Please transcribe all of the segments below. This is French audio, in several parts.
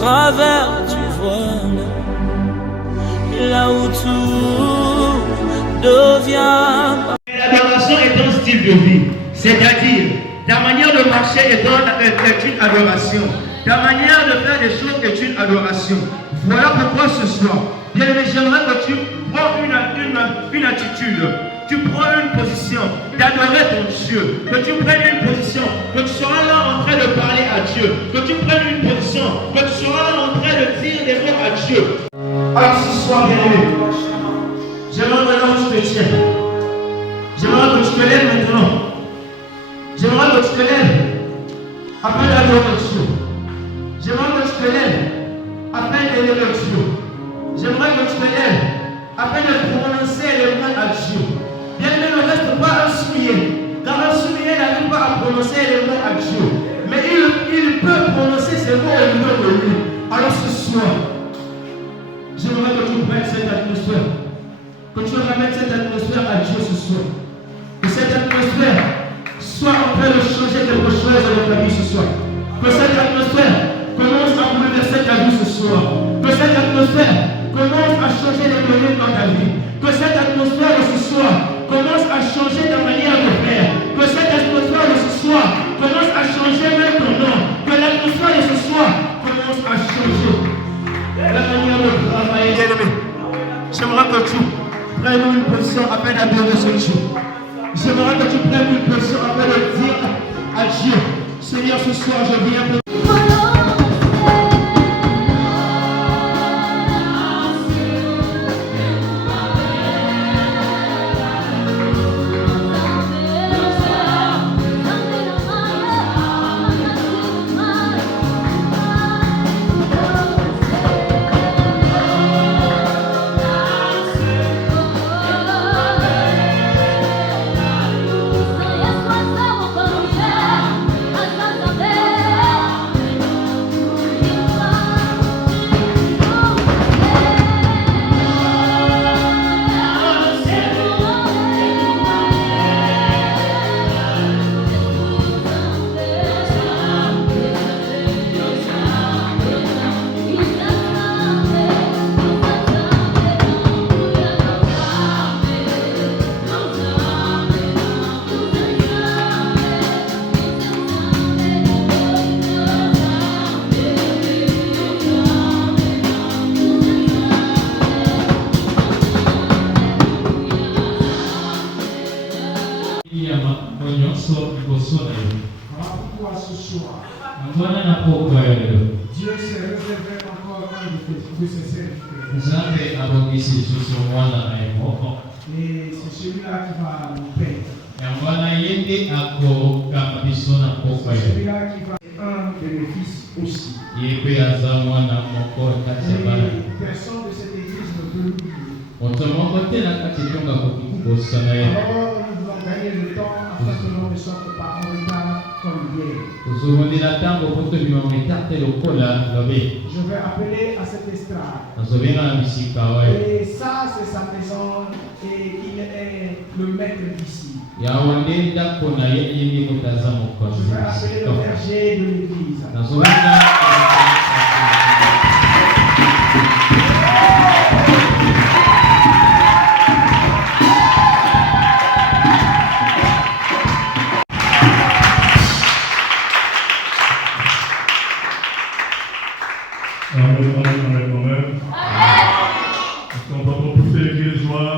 travers du voile, là où tout devient. L'adoration est un style de vie, c'est-à-dire ta manière de marcher est une adoration, ta manière de faire des choses est une adoration. Voilà pourquoi ce soir, bien aimé, j'aimerais que tu prends une attitude, tu prends une position d'adorer ton Dieu, que tu prennes une position, que tu seras là en train de parler à Dieu, que tu prennes une position, que tu seras là en train de dire des mots à Dieu. Alors ce soir, bien aimé, j'aimerais maintenant que tu te tiens. J'aimerais que tu te lèves maintenant. J'aimerais que tu te lèves afin d'adorer Dieu. J'aimerais que tu te lèves afin d'élever Dieu. J'aimerais que tu te lèves afin de prononcer les mots à Dieu. Bien aimé, ne reste pas un souillé. Car un souillé n'arrive pas à prononcer les mots à Dieu. Mais il peut prononcer ces mots au nom de lui. Alors ce soir, j'aimerais que tu prennes cette atmosphère. Que tu ramènes cette atmosphère à Dieu ce soir. Que cette atmosphère soit en train de changer quelque chose dans ta vie ce soir. Que cette atmosphère commence à bouleverser ta vie ce soir. Que cette atmosphère commence à changer les données dans ta vie. Que cette atmosphère de ce soir commence à changer ta manière de faire. Que cette atmosphère de ce soir commence à changer même ton nom. Que l'atmosphère de ce soir commence à changer la manière de travailler. Bien-aimé, j'aimerais que tu prennes une position afin d'adorer ce Dieu. J'aimerais que tu prennes une position afin de dire à Dieu, Seigneur, ce soir je viens pour Dieu s'est réservé encore un de ses serviteurs. Et c'est celui-là qui va nous payer. C'est celui-là qui va être un de mes fils aussi. Et personne de cette église ne peut l'oublier. Alors nous devons gagner le temps afin que l'on ne sorte pas en retard comme hier. Je vais appeler à cette estrade. Et ça, c'est sa maison et il est le maître d'ici. Je vais appeler le berger de l'église. Est-ce qu'on peut pousser les pieds de joie?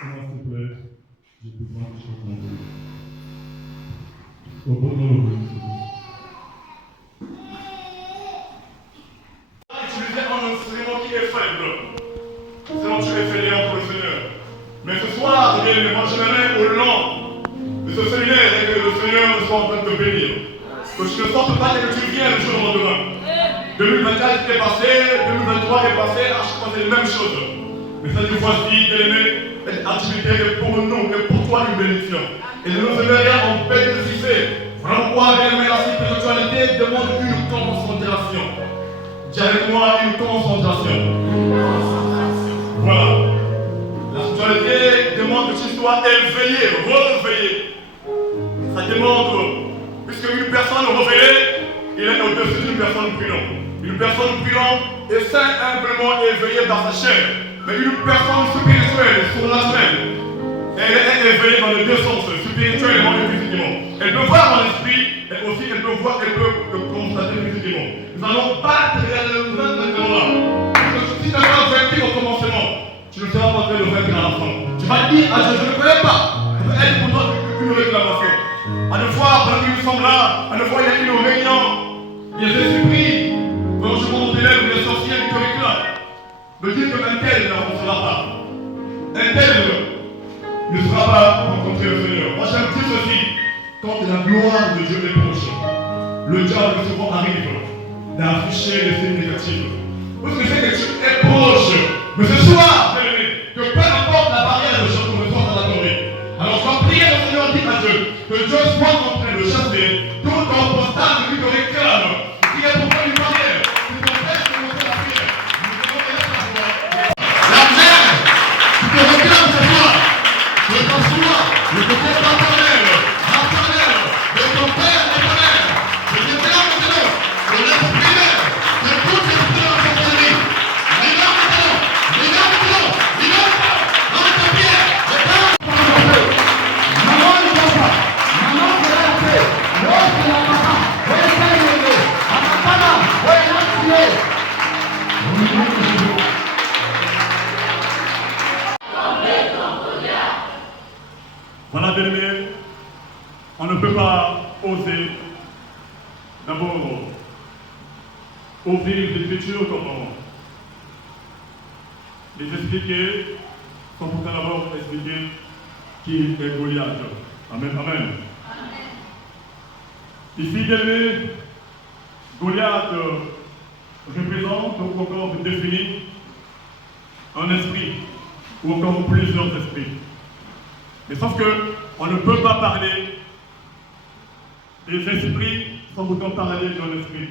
Comment s'il te plaît, je peux prendre quelque chose pour vous. Au bout de l'eau. Mais ce soir, moi je me mets au long de ce séminaire et que le Seigneur soit en train de te bénir. Que je ne sorte pas et que tu viennes le jour au lendemain. 2024 est passé, 2023 est passé, à chaque fois c'est les mêmes choses. Mais cette fois-ci, bien-aimé, cette activité est pour nous, et pour toi une bénédiction. Et de nous aimer en bénéficier. Vraiment, bien-aimé, la spiritualité demande une concentration. Dis avec moi une concentration. Voilà. La spiritualité demande que tu sois éveillé, réveillé. Ça demande, puisque une personne réveillée, il est au-dessus d'une personne prudente. Une personne prudente est simplement éveillée dans sa chair. Mais une personne spirituelle, surnaturelle, elle est éveillée dans les deux sens, spirituellement et physiquement. Elle peut voir dans l'esprit, et aussi elle peut voir, elle peut constater physiquement. Nous allons battre les maintenant là. Si tu as vaincu au commencement, tu ne seras pas le vaincre à la fin. Tu vas dire, ah, je ne connais pas. Ça peut être pour toi une réclamation. À une fois, pendant que nous sommes là, à une fois, il y a une réunion. Il y a des esprits, quand je monte d'élèves, des sorciers du curriculum. Me dire qu'un tel n'avancera pas. Un tel ne sera pas rencontré le Seigneur. Moi j'aime dire ceci, quand la gloire de Dieu est proche, le diable souvent arrive d'afficher les signes négatifs. Parce que c'est que tu es proche. Mais ce soir, que peu importe la barrière de choses qu'on me soit à l'attendre. Alors je vais prier le Seigneur, dit à Dieu, que Dieu soit en train de chasser tout compostage qui te réclame, qui est pour toi une barrière, qui t'empêche de monter la prière. Le côté paternel, de ton père éternel, je déclare maintenant que l'esprit de toute l'esprit dans ton vie. Regarde maintenant, dans ta pierre, maman ne va pas, maman ne va pas, l'autre ne va pas, voilà, bien-aimés, on ne peut pas oser d'abord ouvrir l'Écriture comme les expliquer, sans pourtant d'abord expliquer qui est Goliath. Amen, amen. Ici, bien-aimés, Goliath représente ou encore définit un esprit ou encore plusieurs esprits. Mais sauf qu'on ne peut pas parler des esprits sans autant parler d'un esprit.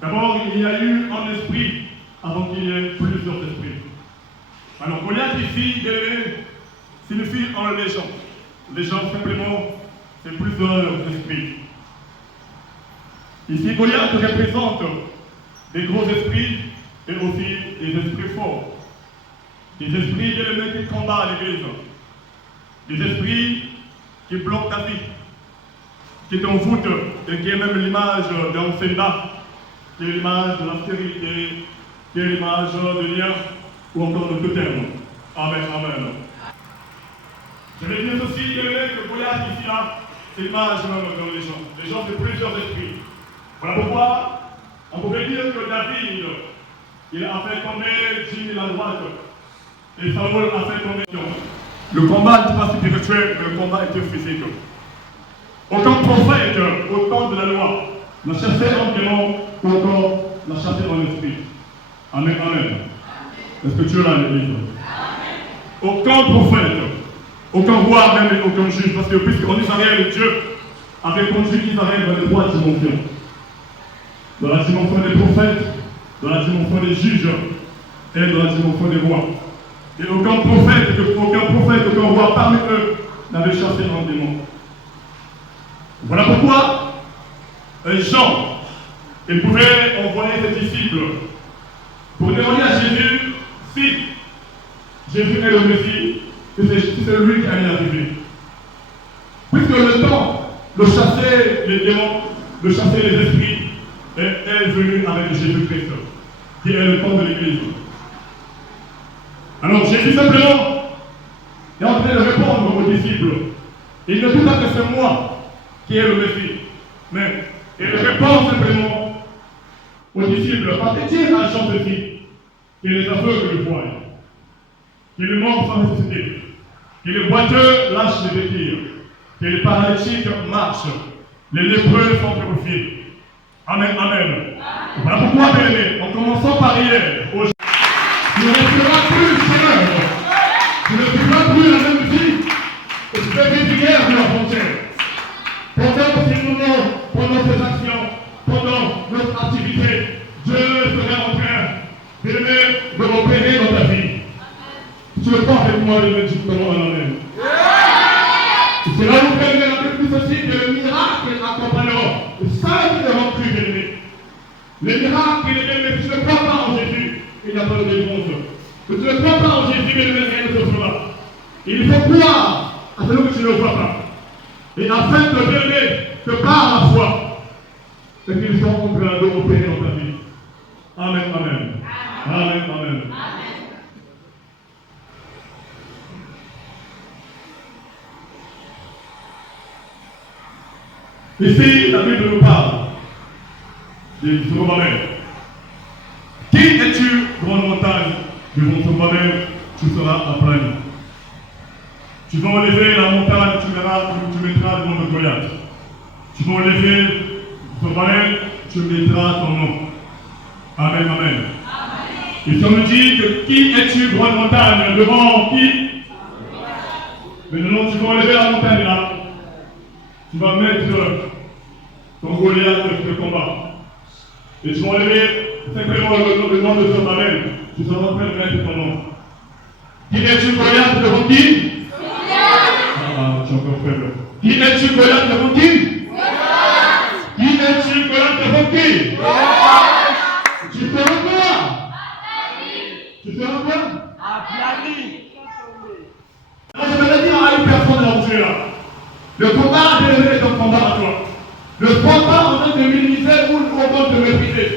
D'abord, il y a eu un esprit avant qu'il y ait plusieurs esprits. Alors, Goliath ici, signifie un légion. Légion, simplement, c'est plusieurs esprits. Ici, Goliath représente des gros esprits et aussi des esprits forts. Des esprits qui combattent l'Église. Des esprits qui bloquent ta vie, qui t'envoûtent et qui est même l'image d'un soldat, qui est l'image de la stérilité, qui est l'image de lien ou encore de tout terme. Amen, amen. Je vais dire ceci, que Goliath ici là, c'est l'image même dans les gens. Les gens, c'est plusieurs esprits. Voilà pourquoi on pourrait dire que David, il a fait tomber 10 000 à droite et Samuel a fait tomber. Le combat n'était pas spirituel, mais le combat était physique. Aucun prophète, au temps de la loi, n'a chassé un démon ou encore n'a chassé un esprit. Amen, amen. Est-ce que tu es là, l'Église? Aucun prophète, aucun roi, même aucun juge, parce que puisqu'en Israël, Dieu avait conduit Israël dans les trois dimensions. Dans la dimension des prophètes, dans la dimension des juges et dans la dimension des rois. Et aucun prophète, aucun roi parmi eux n'avait chassé un démon. Voilà pourquoi Jean, il pouvait envoyer ses disciples pour demander à Jésus si Jésus est le Messie, si c'est lui qui allait arriver. Puisque le temps de chasser les démons, de chasser les esprits, est venu avec Jésus-Christ, qui est le temps de l'Église. Alors Jésus simplement est en train de répondre aux disciples. Il ne dit pas que c'est moi qui est le Messie, mais il répond simplement aux disciples. Parce que dire à Jean ceci, que les aveugles le voient, que les morts sont ressuscités, que les boiteux lâchent les béquilles, que les paralytiques marchent, les lépreux sont purifiés. Amen, amen. Voilà pourquoi, bien aimé, en commençant par hier, aujourd'hui, tu ne resteras plus Seigneur. Tu ne vivras plus la même vie. Et tu fais vivre hier de la frontière. Pendant ces moments, pendant ces actions, pendant notre activité, Dieu sera en train, bien-aimé, de m'opérer dans ta vie. Tu veux pas avec moi le dire comment on en est. C'est là où bien-aimé, la plus aussi que le miracle accompagnera. C'est ça qui te rend plus bien-aimé. Les miracles, bien-aimé, si tu ne crois pas en Jésus, il n'y a pas de réponse. Si tu ne crois pas en Jésus, bien-aimé, rien ne se fera. Il faut croire à celui que tu ne vois pas. Et afin de bien-aimé, que par la foi, c'est qu'ils sont en train d'opérer dans ta vie. Amen, amen. Amen, amen. Ici, la Bible nous parle de Zorobabel. Qui es-tu, grande montagne? Devant Zorobabel, tu seras aplani. Tu vas enlever la montagne, tu verras, tu mettras devant le Goliath. Tu vas enlever Zorobabel, tu mettras ton nom. Amen, amen. Et ça me dit que qui es-tu, grande montagne? Devant qui? Maintenant, tu vas enlever la montagne là. Tu vas mettre ton Goliath de combat. Et tu vas enlever simplement le nom de Zorobabel. Tu seras en train de mettre ton nom. Qui es-tu, Goliath, devant qui? Ah, tu es encore faible. Qui es-tu, Goliath, devant qui? Qui es-tu, Goliath, devant qui? Tu feras quoi? Tu feras quoi? Aplani. Moi, je vais dire à une personne là où tu es là. Le combat est ton combat à toi. Le combat en train de minimiser ou en train de mépriser.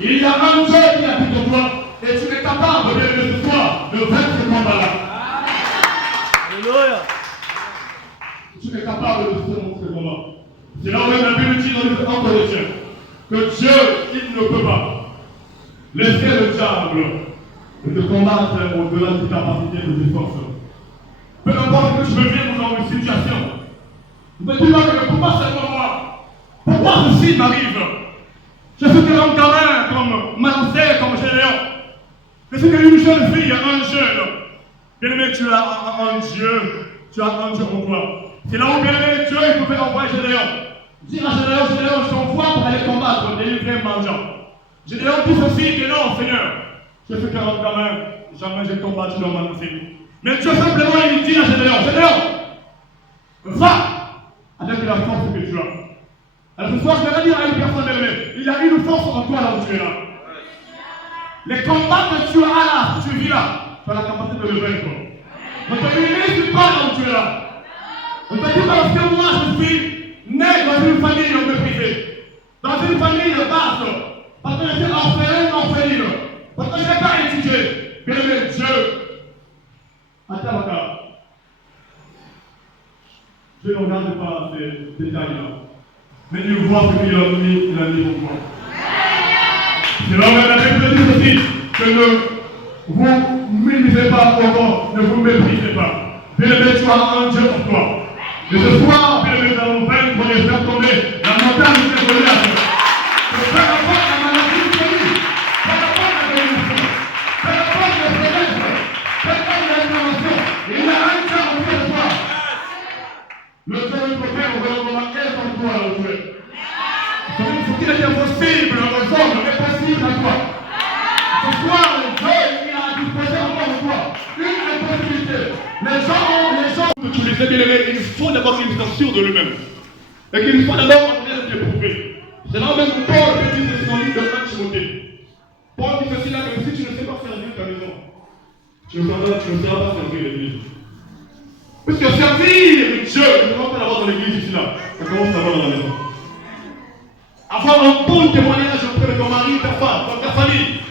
Il y a un Dieu qui habite en toi et tu es capable de ce soir de vaincre ce combat-là. Alléluia. Tu es capable de faire ce combat. C'est là où même la Bible dit dans le 1 Corinthiens que Dieu, il ne peut pas laisser le diable de te combattre au-delà de tes capacités et de tes forces. Peu importe que tu veux vivre dans une situation. Ne dis pas que pourquoi c'est moi? Pourquoi ceci m'arrive? Je suis un gamin comme Manassé, comme Gédéon. Je suis une jeune fille, un jeune. Bien-aimé, tu as un Dieu. Tu as un Dieu en toi. C'est là où bien-aimé Dieu, il pouvait envoyer Gédéon. Dire à Gédéon, je t'envoie pour aller combattre, délivrer mendiant. Gédéon dit ceci, que non, Seigneur. Je suis un gamin, jamais j'ai combattu dans Manassé. Mais Dieu simplement, il dit à Gédéon, va avec la force que tu as. Alors ce soir, je vais dire à une personne aimée, il y a une force en toi là où tu es là. Les combats que tu as là, que tu vis là, tu as la capacité de le vaincre. Ne te minimise pas là où tu es là. Ne te dis pas parce que moi je suis né dans une famille méprisée, dans une famille basse, parce que je suis orpheline, parce que je n'ai pas étudié. Bien aimé Dieu, attends, je ne regarde pas ces détails-là. Mais il voit ce qu'il a mis pour toi. C'est là où la Bible dit aussi que ne vous minimisez pas encore, ne vous méprisez pas. Bien-aimé, tu as un Dieu pour toi. Et ce soir, bien-aimé, nous allons vaincre et faire tomber la montagne de Goliath. Peu importe la maladie du pays, peu importe la bénédiction, peu importe le céleste, peu importe l'information, il y a un Dieu en toi de toi. Le Dieu de notre Père, on va le remarquer en toi, là où tu es. Il faut qu'il est impossible, un homme est possible à toi. Ce soir, Dieu, il a disposé encore de toi une impossibilité. Les gens, tous les bien-aimés, il faut d'abord qu'ils soient sûrs de lui-même. Et qu'il faut d'abord en train de l'éprouver. C'est là même où Paul dit ceci dans le livre de 1 Timothée. Paul dit ceci là, que si tu ne sais pas servir ta maison, tu ne sauras pas servir l'église. Parce que servir Dieu, ne commence pas l'avoir dans l'église ici là, ça commence à l'avoir dans la maison. Avoir un bon témoignage auprès de ton mari, ta femme, dans ta famille.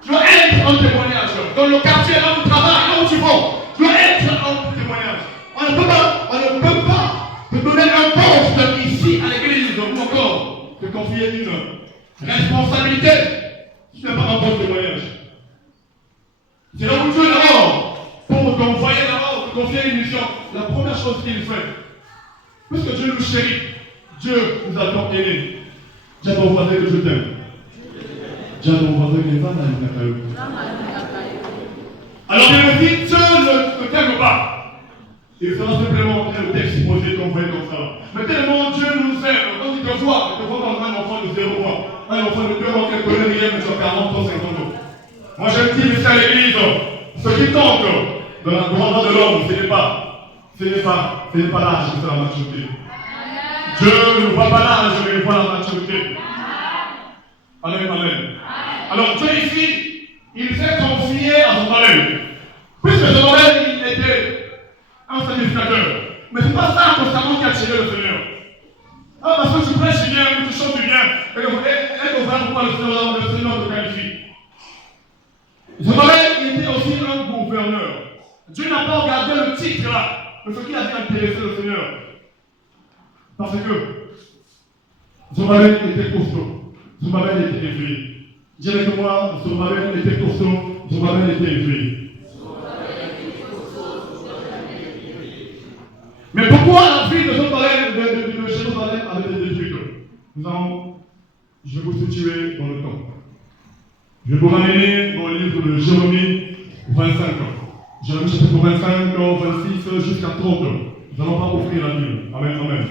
Tu dois être un témoignage. Dans le quartier, là où tu travailles, là où tu vas, tu dois être un témoignage. On ne peut pas te donner un poste ici à l'église, ou encore te confier une responsabilité si tu n'as pas un bon témoignage. C'est là où Dieu est d'abord, pour t'envoyer d'abord, te confier une mission. La première chose qu'il fait, parce que Dieu nous chérit, Dieu nous a tant aimés. Dis à ton voisin que je t'aime. Dis à ton voisin que je t'aime. Alors, bien dit, Dieu ne t'aime pas. Il sera simplement en train de t'exposer ton vrai comme ça. Mais tellement Dieu nous aime, quand il te voit comme un enfant de 0 mois. Un enfant de Dieu manque un peu rien, mais tu as 40 ans, 50 ans. Moi, je me dis, mais c'est à l'église. Ce qui tente dans la grandeur de l'homme, ce n'est pas l'âge que c'est la maturité. Dieu ne voit pas l'âge, mais il voit la maturité. Amen, amen. Alors Dieu ici, il s'est confié à son mari. Puisque son mari, il était un sacrificateur. Mais ce n'est pas ça constamment qui a tiré le Seigneur. Ah, parce que tu prêches bien, tu chantes bien, et on va pourquoi le Seigneur te qualifie. Son mari, il était aussi un gouverneur. Dieu n'a pas regardé le titre là, mais ce qui a intéressé le Seigneur. Parce que son mari était costaud, son mari était élevé. Dis avec moi, son mari était costaud, son mari était élevé. Mais pourquoi la vie de son mari de Jérusalem avait été détruite? Je vais vous situer dans le temps. Je vais vous ramener dans le livre de Jérémie 25 ans. Jérémie chapitre 25, 26 jusqu'à 30. Nous n'allons pas offrir la Bible. Amen, amen.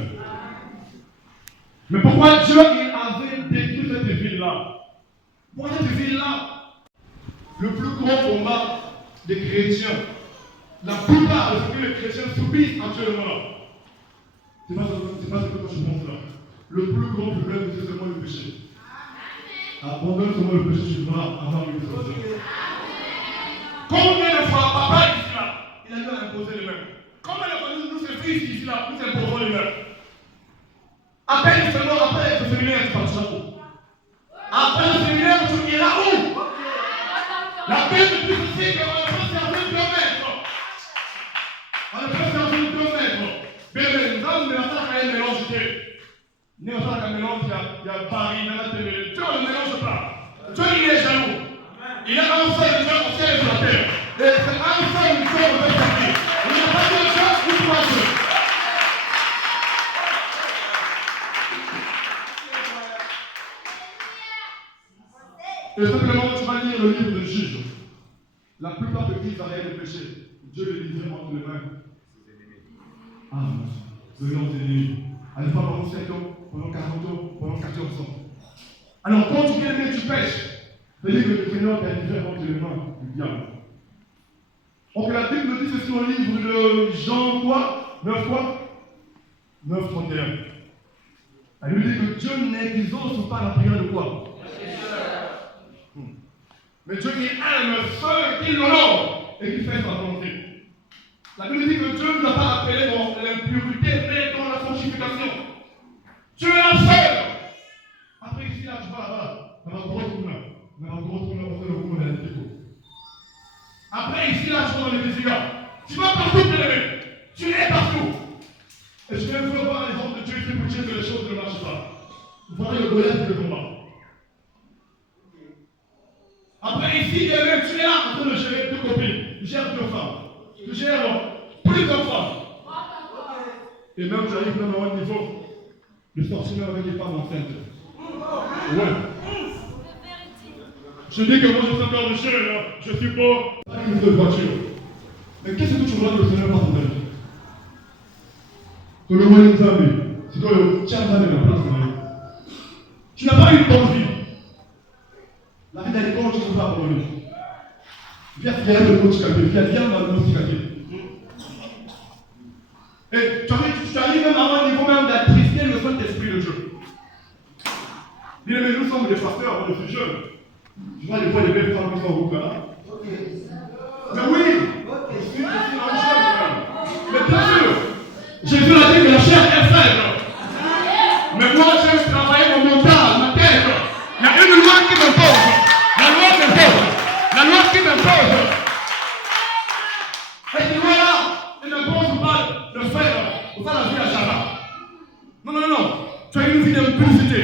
Mais pourquoi Dieu avait détruit cette ville-là? Pourquoi cette ville-là? Le plus gros combat des chrétiens, la plupart de ce que les chrétiens subissent actuellement là, c'est pas ce que moi je pense là. Le plus gros problème, c'est seulement le péché. Abandonne seulement le péché, tu vas avoir une solution. Combien de fois papa ici là, il a dû imposer les mêmes? Combien de fois nous, ses fils ici là, nous imposons les mêmes? Après le séminaire, tu partiras où? Après le séminaire, tu iras où? La Bible dit aussi qu'on ne peut servir que maître. On ne peut servir que maître. Bébé, nous avons un mélange. Nous avons un mélange, il y a Paris, il y a la télé. Dieu ne mélange pas. Dieu, il est jaloux. Il a un seul Dieu au ciel et sur la terre. Et c'est un seul Dieu qui veut servir. Il n'y a pas de Dieu ou trois dieux. Et simplement, tu vas lire le livre de Juge. La plupart de Israël de péché, Dieu les livrait entre les mains. Ah, de leurs ennemis. À l'époque, pendant 7 ans, pendant 40 ans, pendant 14 ans. Alors, quand tu viens et tu pêches, c'est-à-dire que le Seigneur t'a livré entre les mains du diable. Donc, la Bible dit ceci dans le livre de Jean, quoi 9 quoi 9, 31. Elle lui dit que Dieu n'exauce pas la prière de quoi? Mais Dieu qui aime ceux qui l'honorent et qui fait sa volonté. La Bible dit que Dieu ne nous a pas appelés dans l'impureté, mais dans la sanctification. Dieu est la seule. Après ici, là, tu vas là-bas, dans la grosse roue là. Dans la grosse roue là, on fait le roue là, après ici, là, tu vas dans les désirs. Tu vas partout, bien-aimé. Tu es partout. Et je viens de voir les hommes de Dieu qui vous dire que les choses ne marchent pas. Voilà le Goliath de combat. Après ici, tu es là en train de gérer 2 copines. Tu gères 2 femmes. Tu gères plusieurs femmes. Et même tu arrives même à un niveau de sortir avec des femmes enceintes. Ouais. Je dis que moi je suis encore de Dieu, là. Je suis pas une de voiture. Mais qu'est-ce que tu vois que le Seigneur passe dans ta vie? Que le moyen de Zambie, c'est que le tiers dans la place de la vie. Tu n'as pas eu une bonne vie. La vie d'aller comment tu peux pas abandonner. Viens faire le mot cicatrice, viens dans le mot cicatrice. Et tu arrives même à un niveau même d'attrister le Saint-Esprit de Dieu. Bien aimé, nous sommes des pasteurs, on est jeunes. Tu vois des fois les belles femmes qui sont au groupe là. Mais oui, je suis un jeune. Mais bien sûr, Jésus a dit que la chair est faible. Mais moi, j'ai travaillé mon mental, ma tête. Il y a une loi qui m'impose. La loi m'impose. La loi qui m'impose. Et cette loi-là, elle m'impose pas de faire la vie à Java. Non, non, non. Tu as une vie d'impulsité.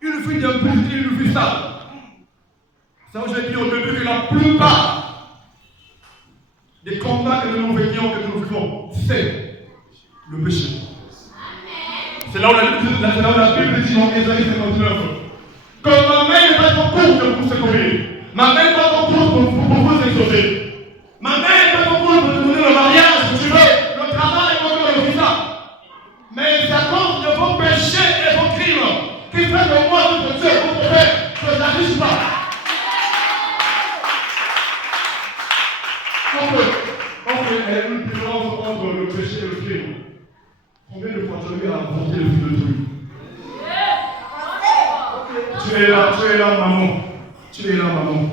Une vie d'impulsité, une vie stable. Ça, j'ai dit au début que la plupart des combats que nous vivons, c'est le péché. C'est là où la Bible dit dans Ésaïe 59 que ma main n'est pas trop courte pour secourir. Ma main n'est pas trop courte pour vous exaucer. Ma main n'est pas trop courte pour te donner le mariage, si tu veux, le travail, le visa. Mais c'est à cause de vos péchés et vos crimes qui fait de moi notre Dieu. avorté le fils d'autrui. Tu es là, maman. Tu es là, maman.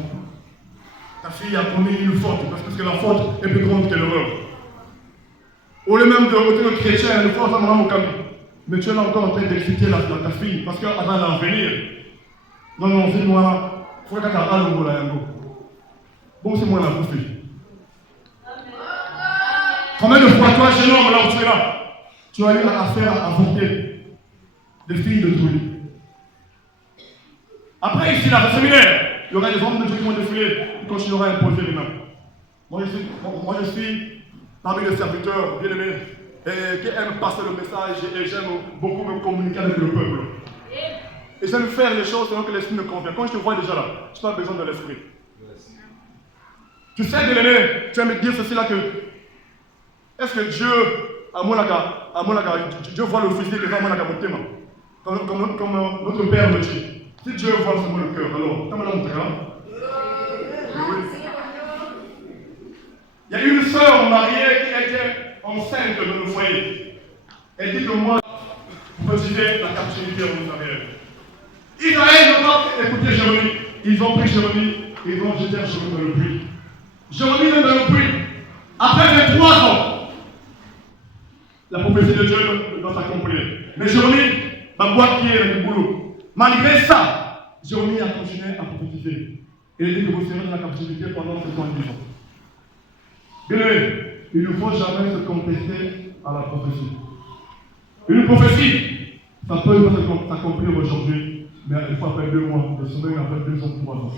Ta fille a commis une faute, parce que la faute est plus grande que l'erreur. Au lieu même de chrétien, une fois, ça m'a mon camion. Mais tu es là encore en train d'expliquer ta fille, parce qu'elle va venir. Non, non, dis-moi, il faut que tu aies un mot là. Bon, c'est moi la fille. Combien de fois, toi, jeune homme, là où tu es là, tu as eu affaire à avorter des filles de Dieu. Après, ici, là, au séminaire, il y aura des hommes de Dieu qui vont défiler, qui continueront à imposer les mains. Moi, je suis parmi les serviteurs bien-aimés qui aiment passer le message et j'aime beaucoup me communiquer avec le peuple. Et j'aime faire les choses selon que l'esprit me convient. Quand je te vois déjà là, tu n'as pas besoin de l'esprit. Tu sais, bien-aimé, tu vas me dire ceci là que est-ce que Dieu, Dieu voit le physique et vraiment la thème, comme notre Père le dit. Si Dieu voit seulement le cœur, alors, comment on montrera? Il y a une sœur mariée qui était enceinte de nos foyers. Elle dit que moi, vous me disiez la captivité en Israël. Israël n'a pas écouté Jérémie. Ils ont pris Jérémie et ils ont jeté Jérémie dans le puits. Jérémie est dans le puits. Après 23 ans, la prophétie de Dieu doit s'accomplir. Mais Jérémie va boire qui est le boulot. Malgré ça, Jérémie a continué à prophétiser. Et il dit que vous serez dans la captivité pendant 70 ans. Bien aimé, il ne faut jamais se contester à la prophétie. Une prophétie, ça peut s'accomplir aujourd'hui, mais il faut après 2 mois, de semaine après 2 ans, 3 ans.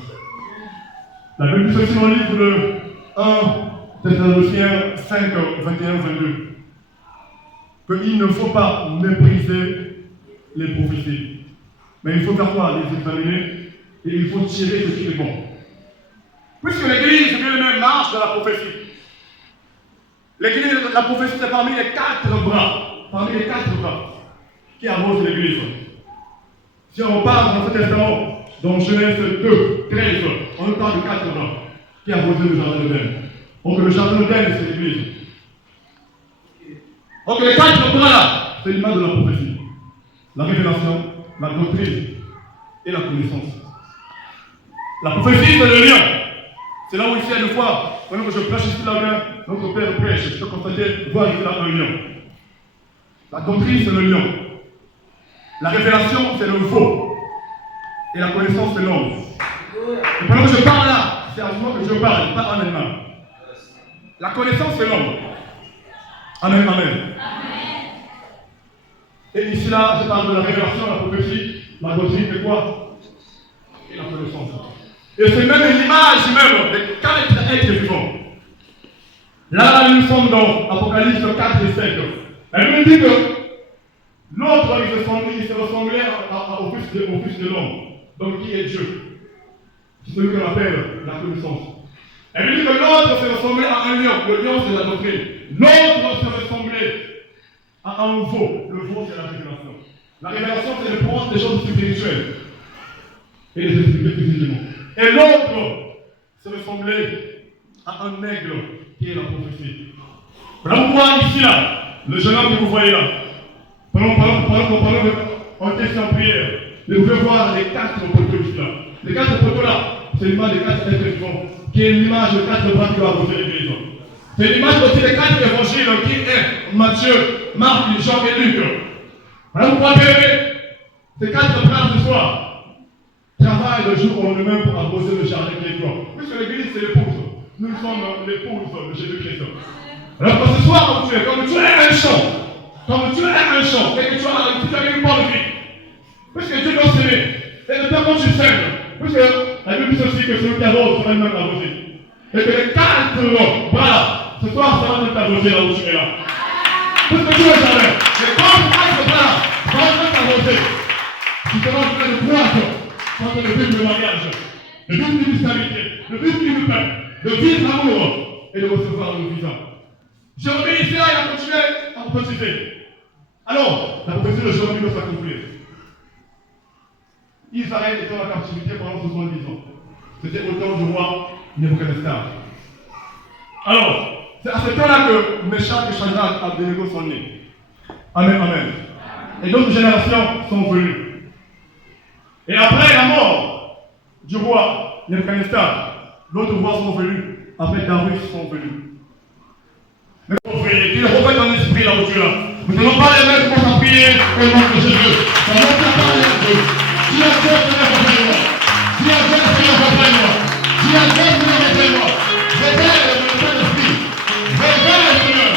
La Bible dit ceci dans le livre de 1 Thessaloniciens 5, 21-22. Qu'il ne faut pas mépriser les prophéties. Mais il faut faire quoi? Les examiner et il faut tirer ce qui est bon. Puisque l'Église, bien le même, marche dans la prophétie. L'Église, la prophétie, c'est parmi les 4 bras qui arrosent l'Église. Si on parle dans cet instant, dans Genèse 2, 13, on parle de 4 bras qui arrosent le jardin d'Éden. Donc le jardin d'Éden, c'est l'Église. Donc les 4 bras là, c'est l'image de la prophétie. La révélation, la doctrine et la connaissance. La prophétie, c'est le lion. C'est là où ici, une fois, pendant que je prêche ici là-bas, notre Père prêche, je peux constater, voir ici là un lion. La doctrine, c'est le lion. La révélation, c'est le veau. Et la connaissance, c'est l'homme. Et pendant que je parle là, c'est à moi que je parle, pas en elle-même. La connaissance, c'est l'homme. Amen, amen. Et ici là, je parle de la révélation, la prophétie, la doctrine et quoi? Et la connaissance. Et c'est même l'image même de 4 êtres vivants. Là, nous sommes dans Apocalypse 4 et 5. Elle me dit que l'autre, il se ressemblait au fils de l'homme. Donc, qui est Dieu? C'est celui qu'on appelle la connaissance. Elle me dit que l'autre se ressemblait à un lion. Le lion, c'est la doctrine. L'autre se ressemblait à un veau. Le veau, c'est la révélation. La révélation, c'est de prendre des choses spirituelles et les expliquer physiquement. Et l'autre se ressemblait à un aigle qui est la prophétie. Là, vous voyez ici, là, le jeune homme que vous voyez là, pendant qu'on était en prière, vous pouvez voir les 4 poteaux ici là. Les 4 poteaux là, c'est l'image des 4 êtres vivants, qui est l'image des 4 bras qui doivent arroser l'église. C'est l'image aussi des 4 évangiles qui est Matthieu, Marc, Jean et Luc. Alors vous voyez, ces 4 bras ce soir travaillent le jour au lendemain pour arroser le jardin qui est toi. Puisque l'église c'est l'épouse. Nous sommes l'épouse de Jésus-Christ. Alors ce soir, comme tu es un champ, et que tu as une bonne vie, puisque Dieu doit s'aimer, et de temps quand tu sèmes, puisque la Bible dit aussi que celui qui arrose sera même arrosé. Et que les 4 bras, ce soir, ça va même t'arroser là où tu es là. Puisque tu es jamais. Les 4 bras, ça va même t'arroser. Tu seras en train de croître quand tu vivre le mariage, de vivre l'universalité, de vivre l'unité, de vivre l'amour et de recevoir le visa. Jérémie ici, il a continué à prophétiser. Alors, la prophétie de Jérémie doit s'accomplir. Israël était en captivité pendant 70 ans. C'était au temps du roi Nebuchadnezzar. Alors, c'est à ce temps-là que Meshach et Shadrach Abednego sont nés. Amen, amen. et d'autres générations sont venues. Et après la mort du roi Nebuchadnezzar, d'autres rois sont venus. Après Darius sont venus. Mais pour prier, tu refais ton esprit là où tu es là. Nous n'allons pas les mettre pour prier au nom de Jésus. Ça ne va pas aller un peu. Si la Dieu Seigneur rappelle-moi. Si la Dieu Seigneur rappelle-moi. Si la Dieu Seigneur rappelle-moi. Révèle le Saint-Esprit. Révèle Seigneur.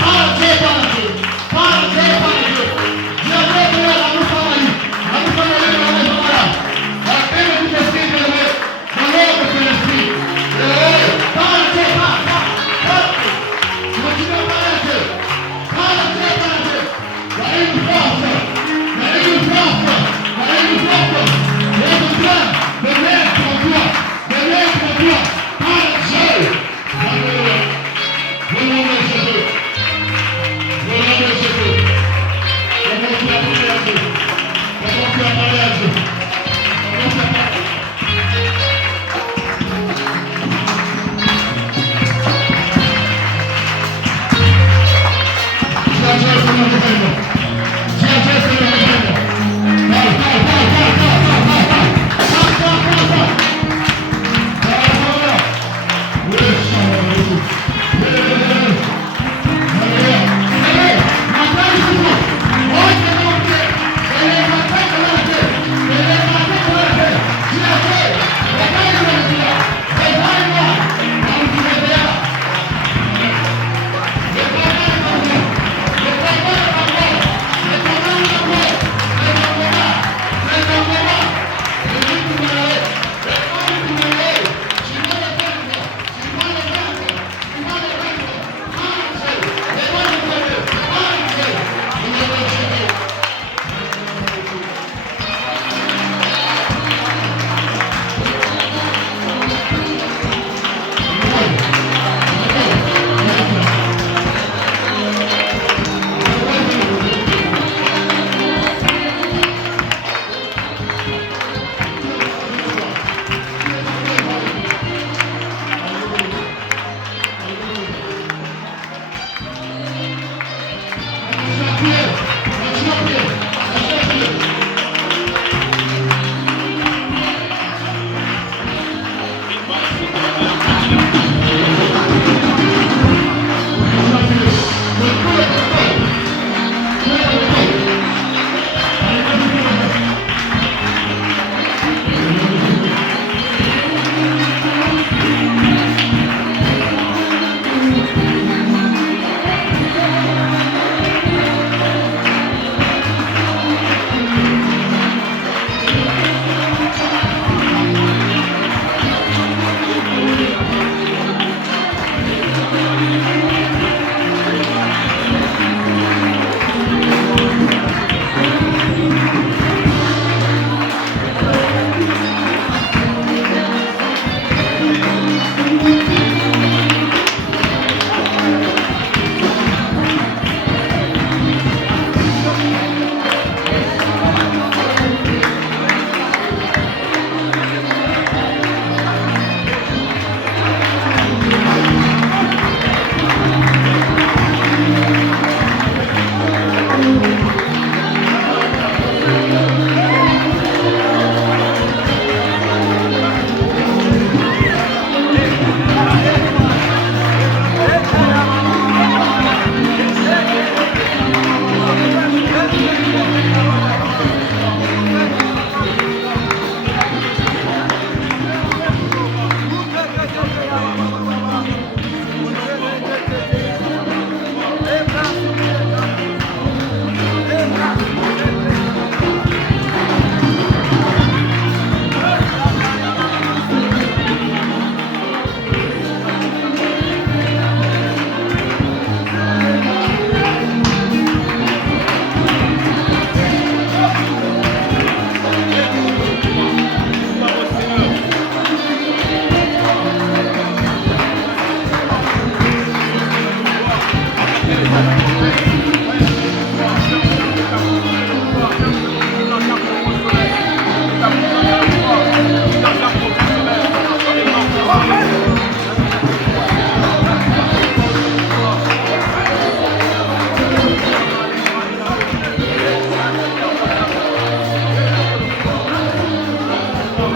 Parle Dieu, parle Dieu. Parle Dieu, parle Dieu. Si la Dieu Seigneur a nous travaillé. A nous travaillé dans la maison là. La paix de tout esprit de l'homme. Dans l'ordre de l'esprit. Parle Dieu, parle. Continue à parler Dieu. Parle Dieu, parle Dieu. Il y a une force. Il y a une force. Il y a une force.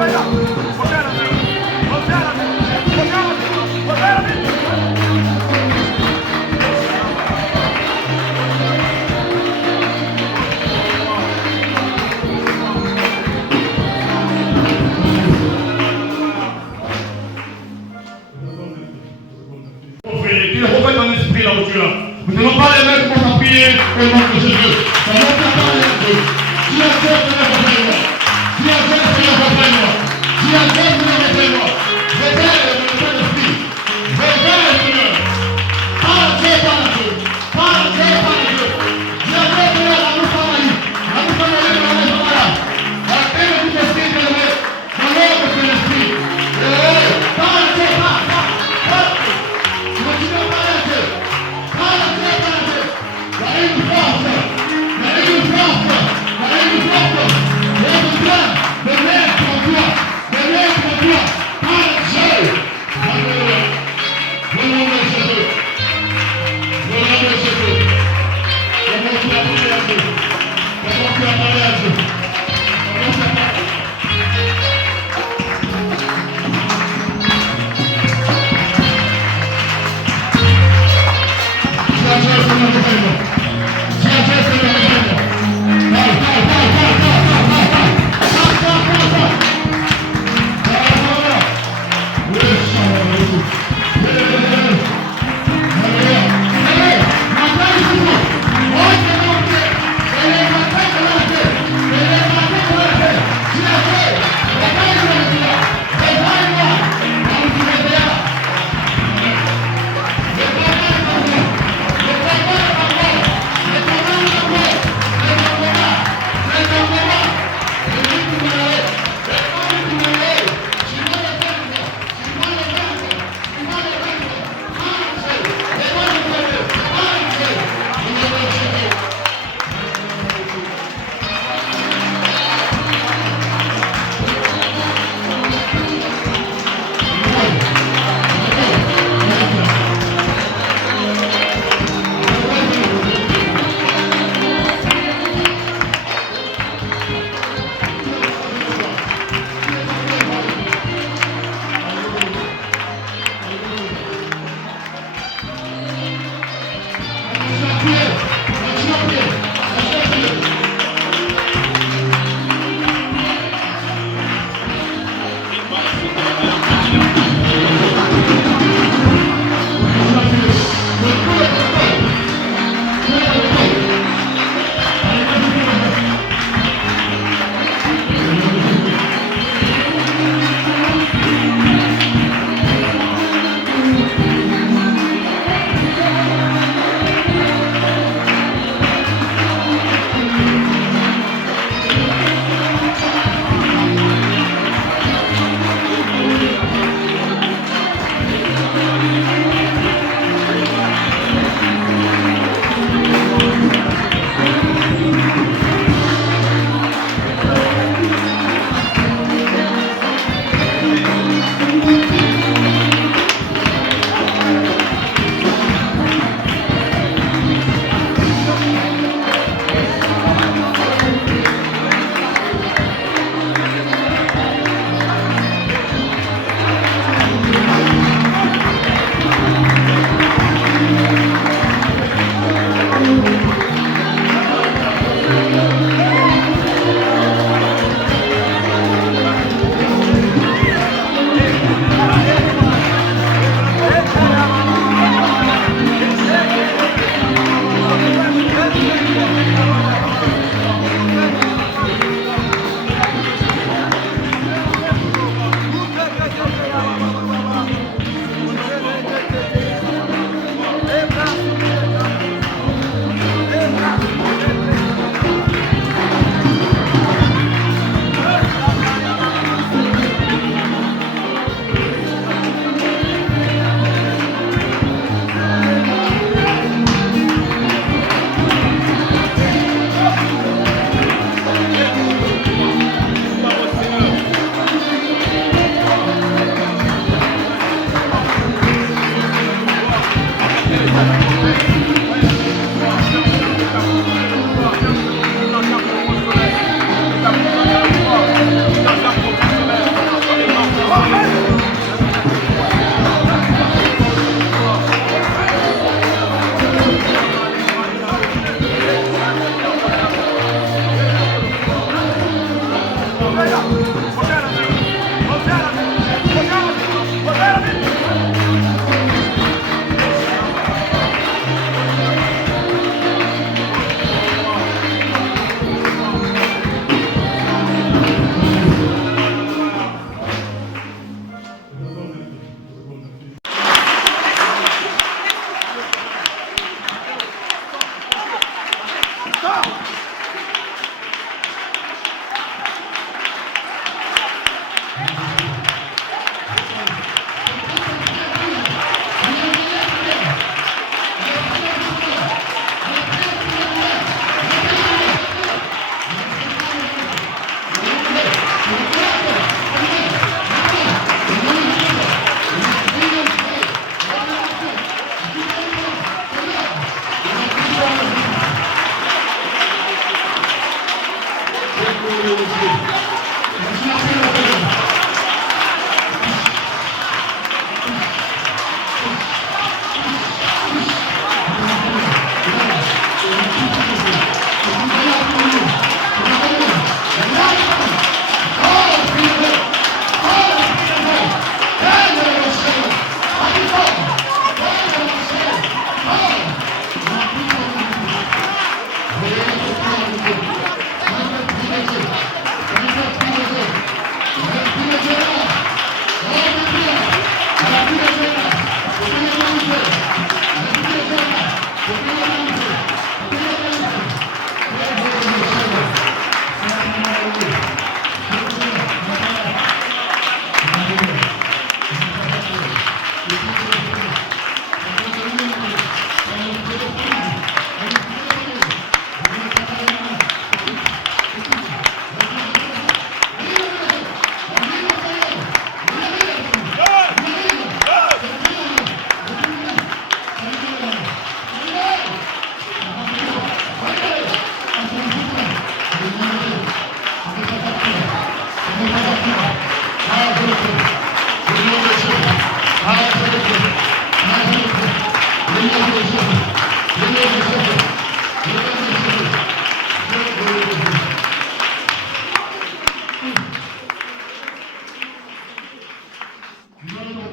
Il refait ton esprit là où tu es. Nous n'allons pas les mettre pour s'appuyer au nom de Jésus. Ça va faire parler un peu. Si la terre se lève après moi, si la terre se lève après moi, si la terre se lève après moi, révèle le Saint-Esprit. Révèle, Seigneur. Parle Dieu, parle Dieu. Parle Dieu, parle Dieu. Si la terre se lève à nous travailler, à nous travailler dans la maison là. À la paix de tout esprit, je le mets dans l'ordre de l'esprit. Parle Dieu, parle, parle, parle. Continue à parler à Dieu. Parle à Dieu, parle à Dieu. Il y a une force. Il y a une force. Il y a une force. Il y a une force. Le maître en toi. Le maître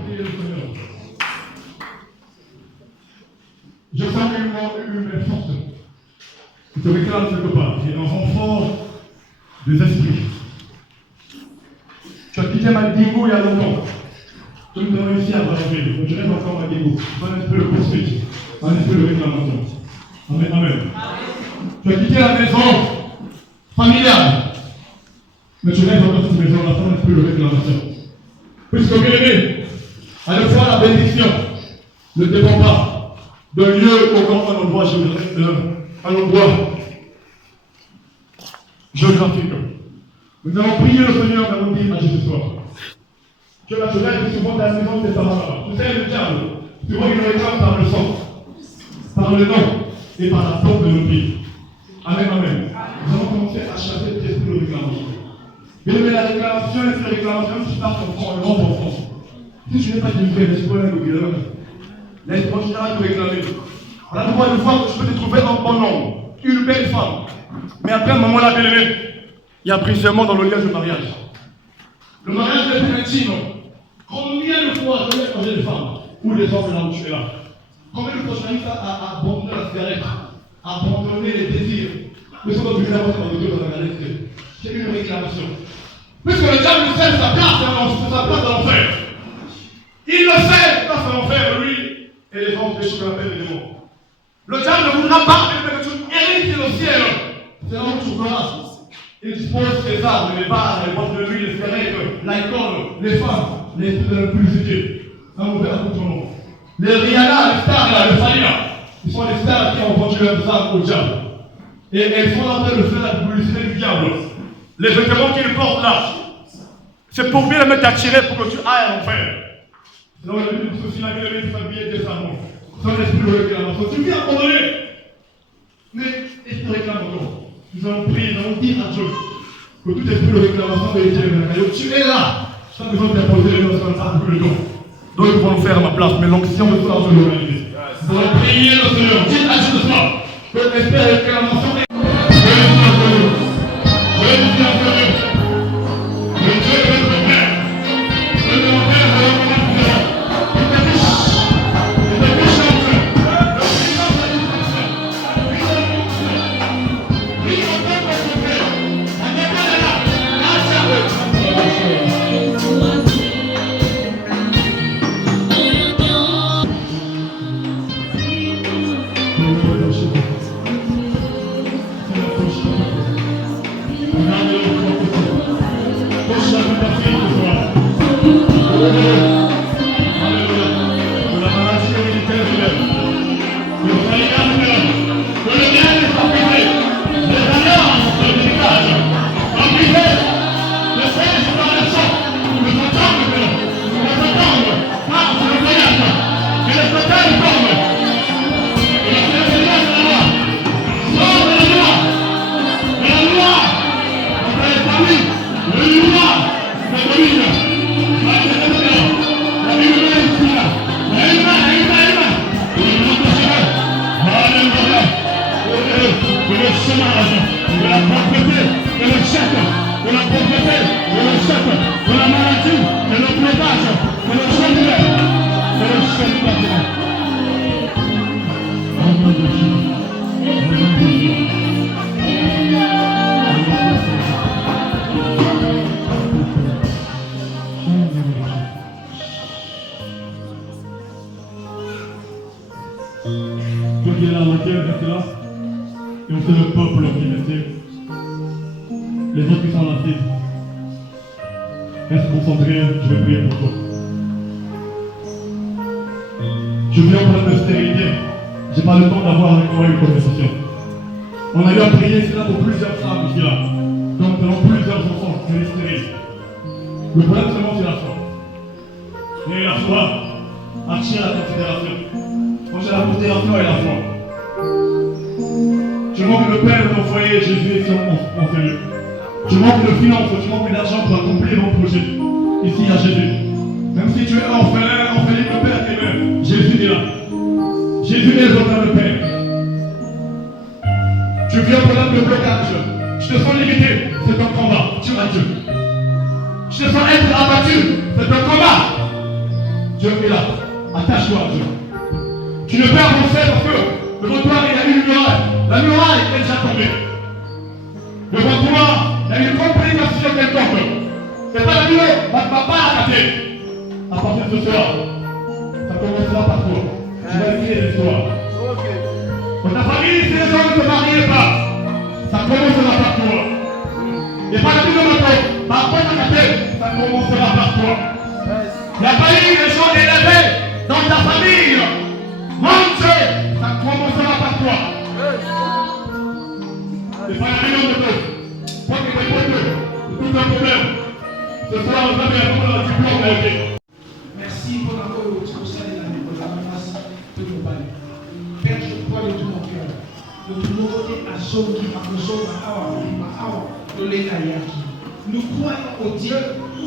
prier le Seigneur. Je sens une force qui te réclame quelque part. Il y a un renfort des esprits. Tu as quitté Mandingo il y a longtemps. Tu nous as réussi à relever. Mais je reste encore Mandingo. Un esprit de poursuite, un esprit de réclamation. Amen, amen. Tu as quitté la maison familiale. Mais tu restes encore dans cette maison, là, un esprit de réclamation. Puisque bien aimé, à la fois la bénédiction ne dépend pas d'un lieu au grand un endroit géographique. Nous avons prié le Seigneur, nous avons dit à Jésus ce soir que la jeunesse est souvent dans la maison de tes parents. Tu sais, le diable, souvent il nous réclame par le sang, par le nom et par la force de nos pieds. Amen, amen. Nous allons commencer à chasser cet esprit de réclamation. Bien aimé, la réclamation, l'esprit de réclamation, tu pars comme un grand enfant. Si tu n'es pas délivré, laisse-toi un guerre. Laisse-toi te réclamer. Voilà pourquoi une fois que tu peux te trouver un bon homme, une belle femme. Mais après un moment là, bien aimé, il y a brisement dans le lien du mariage. Le mariage est plus intime. Combien de fois je vais changer de femme ou les hommes là où tu es là? Combien de fois je t'invite à abandonner la cigarette, à abandonner les désirs? Mais ce que tu veux avoir dans le cœur de la réalité, c'est une réclamation. Puisque le diable sait sa place dans l'enfer. Il le sait, place dans l'enfer, lui et les hommes péchés qu'on appelle les démons. Le diable ne voudra pas que tu hérites le ciel. C'est là où tu verras. Il dispose ses armes, les barres, les boîtes de nuit, les cigarettes, l'alcool, les femmes, les esprits de l'impudicité. Un mauvais à tout ton nom. Les Rihanna, les stars, là, les Faya, ils sont les stars qui ont vendu leurs armes au diable. Et elles sont en train de faire la publicité du diable. Les vêtements qu'ils portent là, c'est pour bien les mettre attirés pour que tu ailles à l'enfer. C'est là où la Bible dit ceci, la vie de s'habiller décemment. Sans l'esprit de réclamation. Tu viens abandonner. Mais l'esprit de réclamation. Nous allons prier, nous allons dire à Dieu que tout esprit de réclamation de l'éternel, tu es là. Sans besoin de t'imposer les noms, ça ne sera plus le don. Donc ils vont le faire à ma place, mais l'onction de toi, je vais l'organiser. Nous allons prier le Seigneur. Dites à Dieu ce soir que l'esprit de réclamation est. Reste concentré, je vais prier pour toi. Je viens en pleine austérité. Je n'ai pas le temps d'avoir avec toi une conversation. On a eu à prier cela pour plusieurs femmes ici là. Donc nous avons plusieurs enfants qui sont stériles. Le problème seulement c'est la foi. Et la foi attire la considération. Quand j'ai la considération et la foi. Tu manques le père de ton foyer, Jésus est mon Seigneur. Tu manques de finances, tu manques d'argent pour accomplir mon projet. Ici, il y a Jésus. Même si tu es orphelin de père t'es-même, Jésus est là. Jésus est le de père. Tu viens pour l'âme de blocage. Je te sens limité, c'est un combat. Tu as Dieu. Je te sens être abattu, c'est un combat. Dieu est là. Attache-toi à Dieu. Tu ne peux avancer parce que devant toi, il y a une muraille. La muraille est déjà tombée. Devant toi, il y a une compréhension quelconque. C'est pas la muraille, va pas la casser. À partir de ce soir, ça commencera par toi. Tu vas écrire l'histoire. Dans ta famille, si les gens ne se marient pas, ça commencera par toi. Et pas la vie de moto, par quoi ça commencera par toi. Il n'y a pas eu des gens élevés dans ta famille. Monte, ça commencera par toi. Et pas la vie de moto. Pas que des potes, tout un problème. Ce soir, vous avez un diplôme à l'été. Merci pour la conseil de la menace de nos balles. Père, je crois de tout mon cœur. De tout mon côté, à Soki, à Kosovo, à Awa, de l'Énayaki. Nous croyons au Dieu.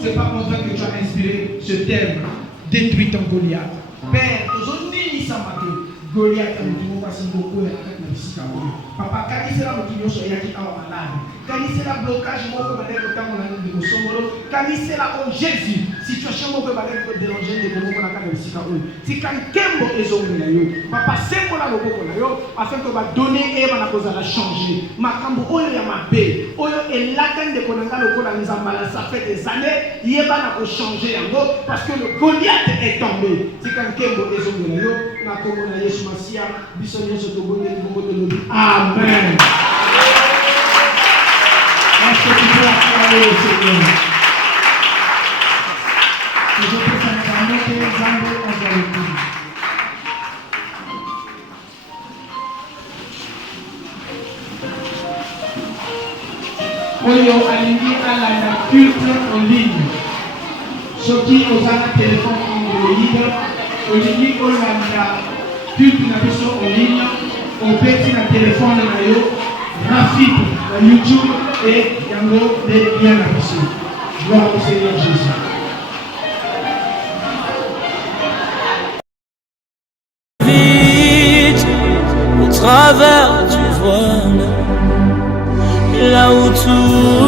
Ce n'est pas pour toi que tu as inspiré ce terme. Détruis ton Goliath. Père, aujourd'hui, nous sommes Goliath, nous devons passer beaucoup avec la visite à vous. Papa, quand il sera motivé, il y a qui est malade. Quand il sera blocage, il va y avoir le temps où on a dit que quand il sera en Jésus, situation où on va déranger de comment on a fait la visite à vous. Si quelqu'un est au milieu, papa, c'est pour la loco, afin qu'on va donner et on a changer. Ma cambo, il y a ma paix. Et l'attente de qu'on a nous a ça fait des années, il y a changer parce que le Goliath est tombé. Si quelqu'un est au milieu, na komo na Yesu Masia biso nyonso tobongi bongo de amen. Est-ce que tu peux acclamer le Seigneur? Je peux faire un mot que Zambo Azaleki. Oyo alingi à la culte en ligne. Ceux qui ont un téléphone libre, olingi olanda culte na biso en ligne, opeti na téléphone na yo, Rafik na YouTube et yango de bien na biso. Gloire au Seigneur Jésus. Vite au travers du voile, là où tout